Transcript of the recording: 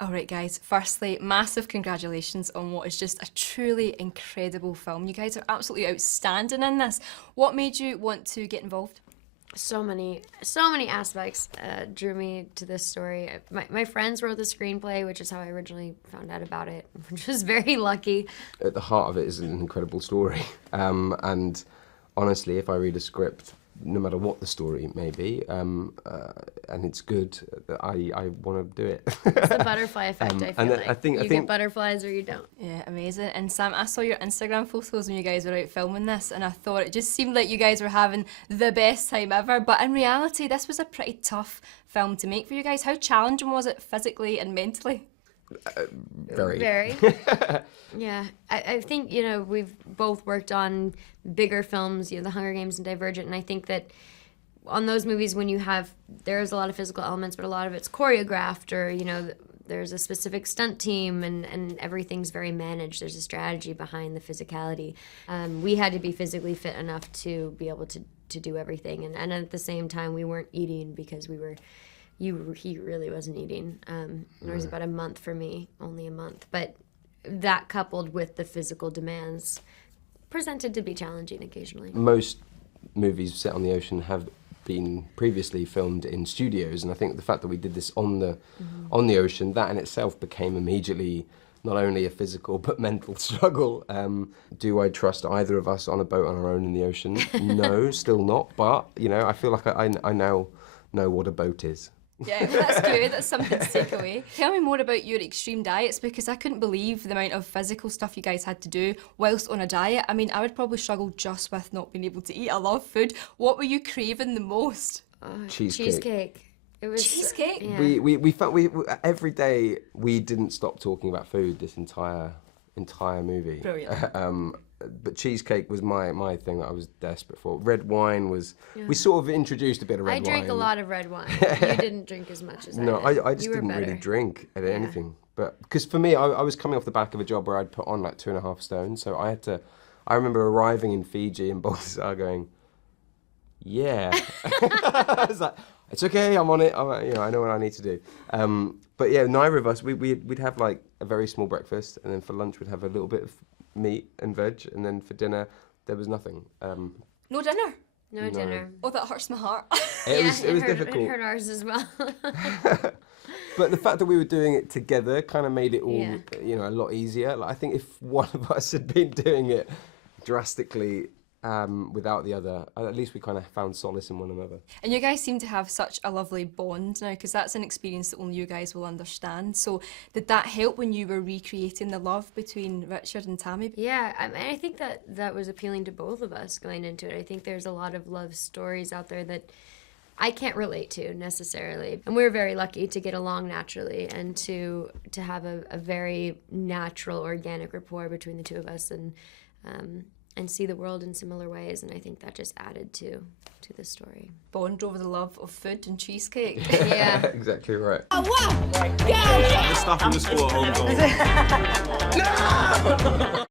All right, guys. Firstly, massive congratulations on what is just a truly incredible film. You guys are absolutely outstanding in this. What made you want to get involved? So many aspects drew me to this story. My friends wrote the screenplay, which is how I originally found out about it, which was very lucky. At the heart of it is an incredible story. And honestly, if I read a script, no matter what the story may be, and it's good, I want to do it. It's the butterfly effect, I feel like. I think get butterflies or you don't. Yeah, amazing. And Sam, I saw your Instagram photos when you guys were out filming this, and I thought it just seemed like you guys were having the best time ever. But in reality, this was a pretty tough film to make for you guys. How challenging was it physically and mentally? Very. Yeah, I think, you know, we've both worked on bigger films, you know, The Hunger Games and Divergent, and I think that on those movies when there's a lot of physical elements, but a lot of it's choreographed, or, you know, there's a specific stunt team and everything's very managed. There's a strategy behind the physicality. We had to be physically fit enough to be able to do everything, and at the same time we weren't eating because he really wasn't eating. It was about a month for me, only a month. But that coupled with the physical demands presented to be challenging occasionally. Most movies set on the ocean have been previously filmed in studios, and I think the fact that we did this on the ocean, that in itself became immediately not only a physical but mental struggle. Do I trust either of us on a boat on our own in the ocean? No, still not. But you know, I feel like I now know what a boat is. Yeah, well, that's good. That's something to take away. Tell me more about your extreme diets, because I couldn't believe the amount of physical stuff you guys had to do whilst on a diet. I mean, I would probably struggle just with not being able to eat. I love food. What were you craving the most? Cheesecake. It was Cheesecake? Yeah. We felt every day we didn't stop talking about food this entire movie. Brilliant. But cheesecake was my thing that I was desperate for. Red wine was, we sort of introduced a bit of red wine. I drank a lot of red wine. You didn't drink as much as I did. No, I just didn't really drink anything. But because for me, I was coming off the back of a job where I'd put on like 2.5 stone, so I remember arriving in Fiji in Balthazar going, yeah. I was like, it's okay, I'm on it. I know what I need to do. But yeah, neither of us, we'd have like a very small breakfast, and then for lunch we'd have a little bit of meat and veg, and then for dinner there was nothing. No dinner? No dinner. Oh, that hurts my heart. It was difficult. It hurt ours as well. But the fact that we were doing it together kind of made it all, a lot easier. Like, I think if one of us had been doing it drastically without the other, at least we kind of found solace in one another. And you guys seem to have such a lovely bond now, because that's an experience that only you guys will understand. So did that help when you were recreating the love between Richard and Tammy? Yeah, I think that was appealing to both of us going into it. I think there's a lot of love stories out there that I can't relate to necessarily. And we were very lucky to get along naturally and to have a very natural, organic rapport between the two of us, and see the world in similar ways, and I think that just added to the story. Bond over the love of food and cheesecake. Yeah. Exactly right. Oh, wow! Go! The stuff in the school at home. No!